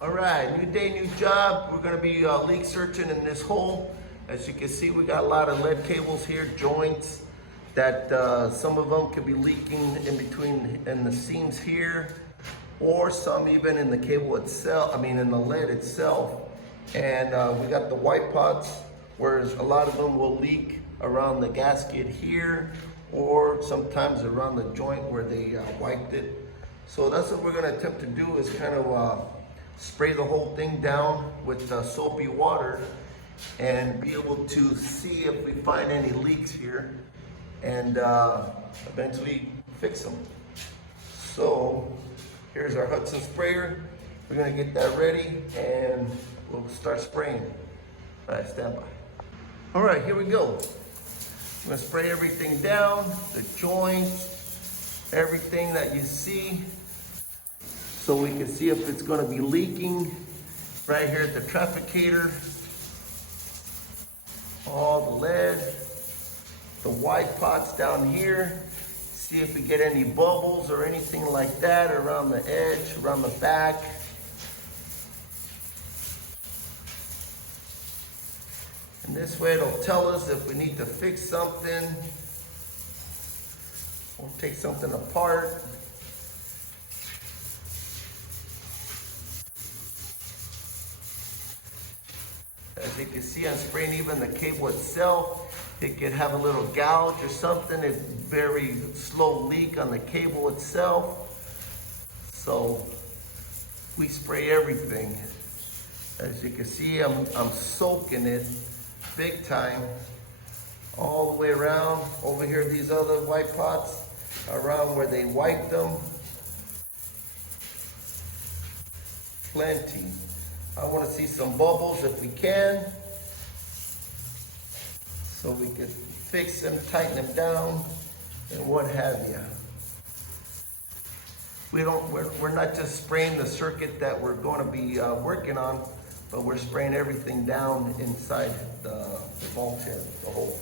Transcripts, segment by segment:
All right, new day, new job. We're gonna be leak searching in this hole. As you can see, we got a lot of lead cables here, joints that some of them could be leaking in between in the seams here, or some even in the cable itself, in the lead itself. And we got the wye-pots, whereas a lot of them will leak around the gasket here, or sometimes around the joint where they wiped it. So that's what we're gonna attempt to do, is kind of spray the whole thing down with soapy water and be able to see if we find any leaks here and eventually fix them. So here's our Hudson sprayer. We're gonna get that ready and we'll start spraying. All right, stand by. All right, here we go. I'm gonna spray everything down, the joints, everything that you see, so we can see if it's gonna be leaking. Right here at the trafficator, all the lead, the wye-pots down here. See if we get any bubbles or anything like that around the edge, around the back. And this way it'll tell us if we need to fix something or take something apart. As you can see, I'm spraying even the cable itself. It could have a little gouge or something. It's very slow leak on the cable itself. So we spray everything. As you can see, I'm soaking it big time all the way around. Over here, these other wye-pots around where they wiped them. Plenty. I want to see some bubbles if we can, so we can fix them, tighten them down, and what have you. We're not just spraying the circuit that we're going to be working on, but we're spraying everything down inside the vault here, the hole.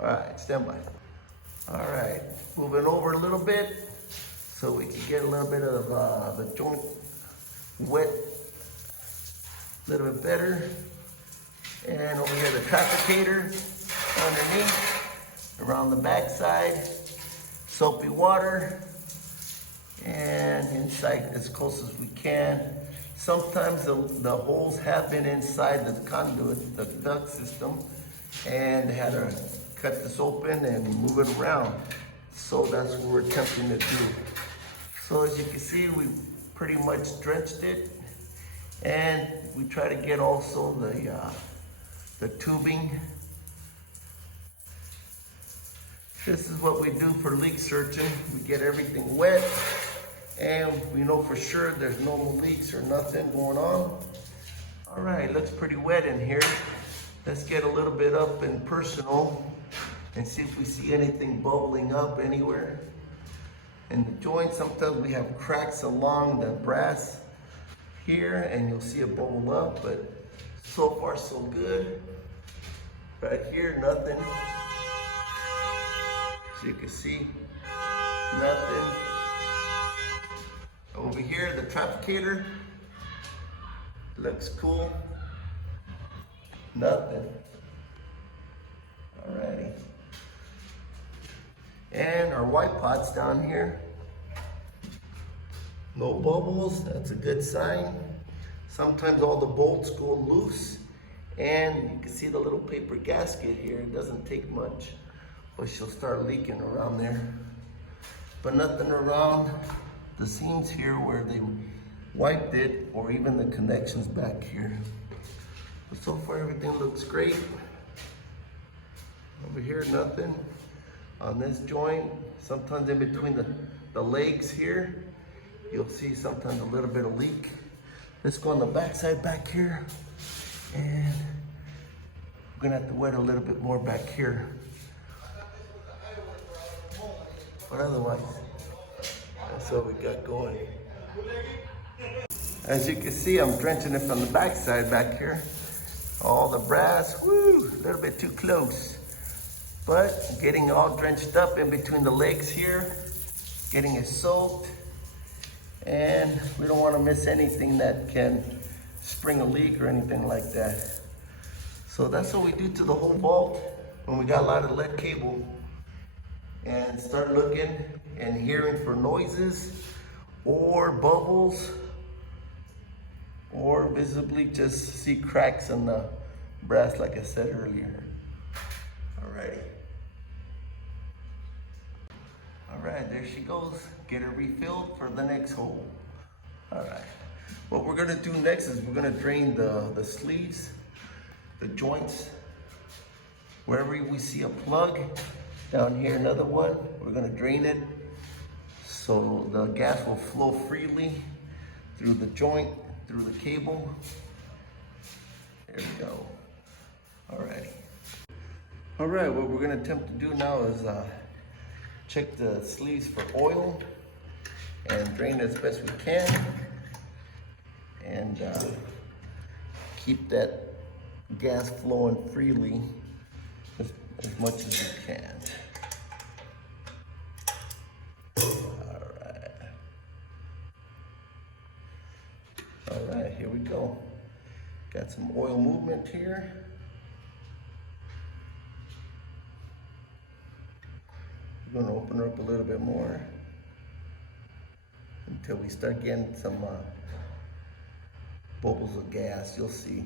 All right, stand by. All right, moving over a little bit, so we can get a little bit of the joint wet a little bit better. And over here, the trafficator underneath, around the backside, soapy water, and inside as close as we can. Sometimes the holes have been inside the conduit, the duct system, and had to cut this open and move it around. So that's what we're attempting to do. So as you can see, we pretty much drenched it, and we try to get also the tubing. This is what we do for leak searching. We get everything wet, and we know for sure there's no leaks or nothing going on. All right, looks pretty wet in here. Let's get a little bit up and personal and see if we see anything bubbling up anywhere. In the joint, sometimes we have cracks along the brass here, and you'll see it bubble up, but so far so good. Right here, nothing. So you can see, nothing. Over here, the trafficator, looks cool. Nothing. Alrighty. And our wye-pots down here. No bubbles, that's a good sign. Sometimes all the bolts go loose, and you can see the little paper gasket here. It doesn't take much, but she'll start leaking around there. But nothing around the seams here where they wiped it, or even the connections back here. But so far everything looks great. Over here, nothing. On this joint, sometimes in between the legs here, you'll see sometimes a little bit of leak. Let's go on the back side back here, and we're gonna have to wet a little bit more back here. But otherwise, that's what we got going. As you can see, I'm drenching it from the back side back here. All the brass, woo, a little bit too close. But getting all drenched up in between the legs here, getting it soaked, And we don't want to miss anything that can spring a leak or anything like that. So that's what we do to the whole vault when we got a lot of lead cable, and start looking and hearing for noises or bubbles, or visibly just see cracks in the brass like I said earlier. Alrighty. Alright, there she goes. Get her refilled for the next hole. Alright. What we're gonna do next is we're gonna drain the sleeves, the joints. Wherever we see a plug, down here another one, we're gonna drain it so the gas will flow freely through the joint, through the cable. There we go. Alrighty. Alright, what we're gonna attempt to do now is check the sleeves for oil and drain it as best we can, and keep that gas flowing freely as much as you can. All right, here we go. Got some oil movement here. We're gonna open her up a little bit more until we start getting some bubbles of gas. You'll see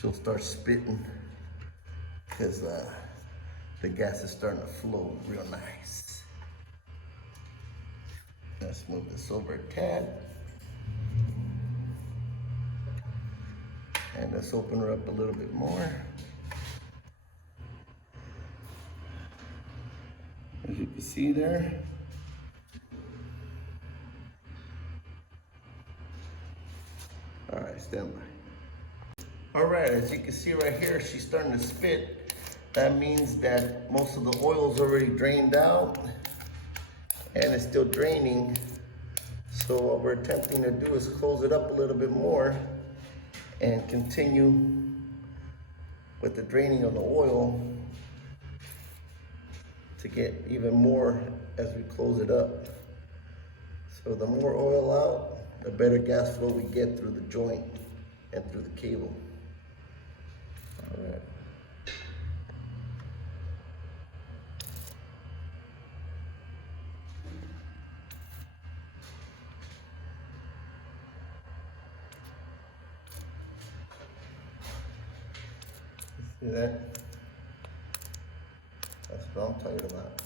she'll start spitting because the gas is starting to flow real nice. Let's move this over a tad. And let's open her up a little bit more. As you can see there. All right, stand by. All right, as you can see right here, she's starting to spit. That means that most of the oil's already drained out and it's still draining. So what we're attempting to do is close it up a little bit more and continue with the draining of the oil to get even more as we close it up. So the more oil out, the better gas flow we get through the joint and through the cable. All right. See that? That's what I'm talking about.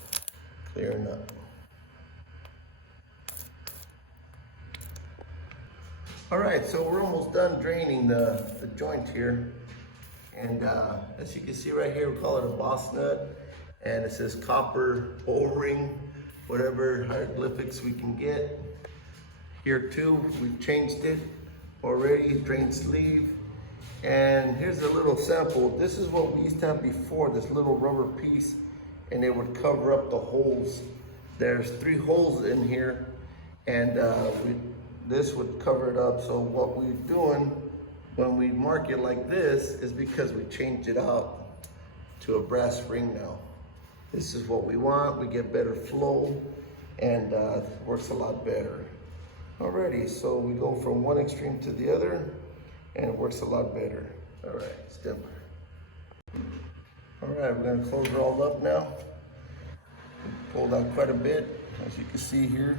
Clearing up. All right, so we're almost done draining the joint here. And as you can see right here, we call it a boss nut. And it says copper O-ring, whatever hieroglyphics we can get. Here too, we've changed it already, drain sleeve. And here's a little sample. This is what we used to have before, this little rubber piece, and it would cover up the holes. There's 3 holes in here, and this would cover it up. So what we're doing when we mark it like this is because we changed it out to a brass ring now. This is what we want. We get better flow, and works a lot better. Alrighty, so we go from one extreme to the other, and it works a lot better. All right, stand by. All right, we're gonna close it all up now. Pulled out quite a bit, as you can see here.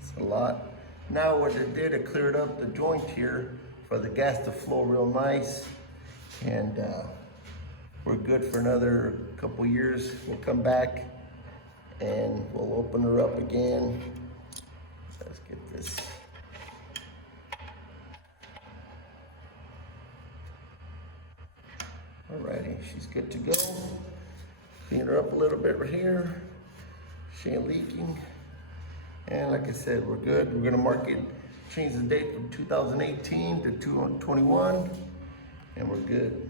It's a lot. Now what it did, it cleared up the joint here for the gas to flow real nice. And we're good for another couple years. We'll come back and we'll open her up again. Let's get this. Alrighty, she's good to go. Clean her up a little bit right here. She ain't leaking. And like I said, we're good. We're gonna mark it, change the date from 2018 to 2021, and we're good.